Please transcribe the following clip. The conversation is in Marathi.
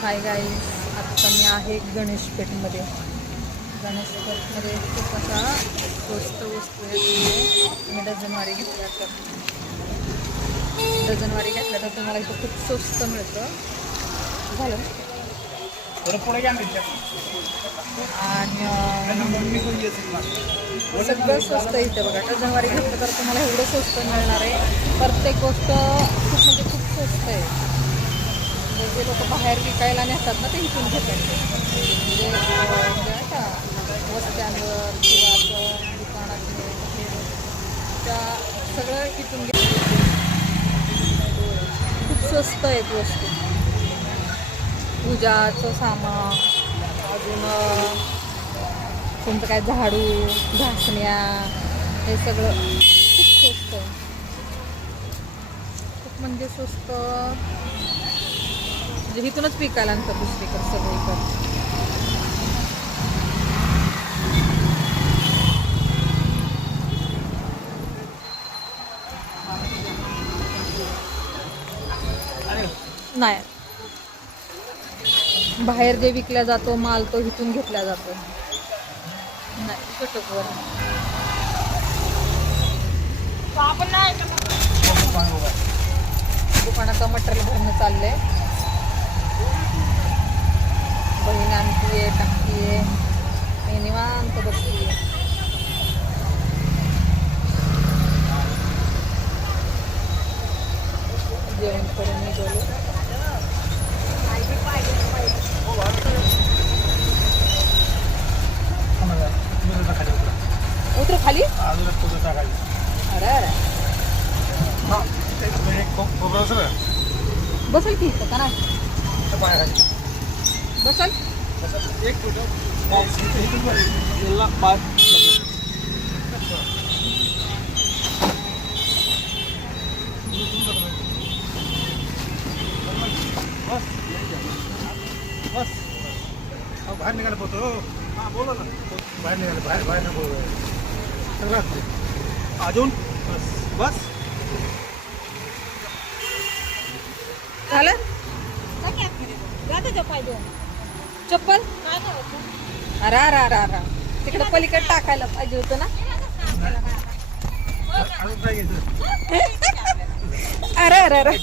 हाय गाईस आता मी आहे गणेशपेठमध्ये. गणेशपेठमध्ये खूप असा स्वस्त वस्तू आहे तुम्ही डझनवारी घेतल्या तर. डझनवारी घेतल्या तर तुम्हाला इथं खूप स्वस्त मिळतं. झालं. आणि सगळं स्वस्त इथे बघा. डझनवारी घेतलं तर तुम्हाला एवढं स्वस्त मिळणार आहे. प्रत्येक गोष्ट खूप म्हणजे खूप स्वस्त आहे. जे लोक बाहेर विकायला नेतात ना ते इथून घेतात. म्हणजे का वस्त्यांवर किंवा असं त्या सगळं इथून खूप स्वस्त आहेत वस्तू. पूजाचं सामान अजून कोणतं काय झाडू घासण्या हे सगळं खूप स्वस्त आहे. खूप म्हणजे स्वस्त म्हणजे इथूनच पिकायला आणतात दुसरीकडे सगळीकडे. नाही. बाहेर जे विकला जातो माल तो इथून घेतला जातो. नाही कटकवर दुकानाचं मटेरियल भरणं चाललंय. बहीण आणतीये टाकतीये मी निवांत बसतीये जेवण करून निघालो. उतर खाली. अरे अरे. बसल. की का नाही? बसल? बाहेर निघायला पोहतो हा बोला ना बाहेर निघाले बाहेर बाहेर नको सगळं अजून बस बस झालं चप्पल? अरे अरे अरे अरे. तिकडे पलीकडे टाकायला पाहिजे होतं ना. अरे अरे अरे.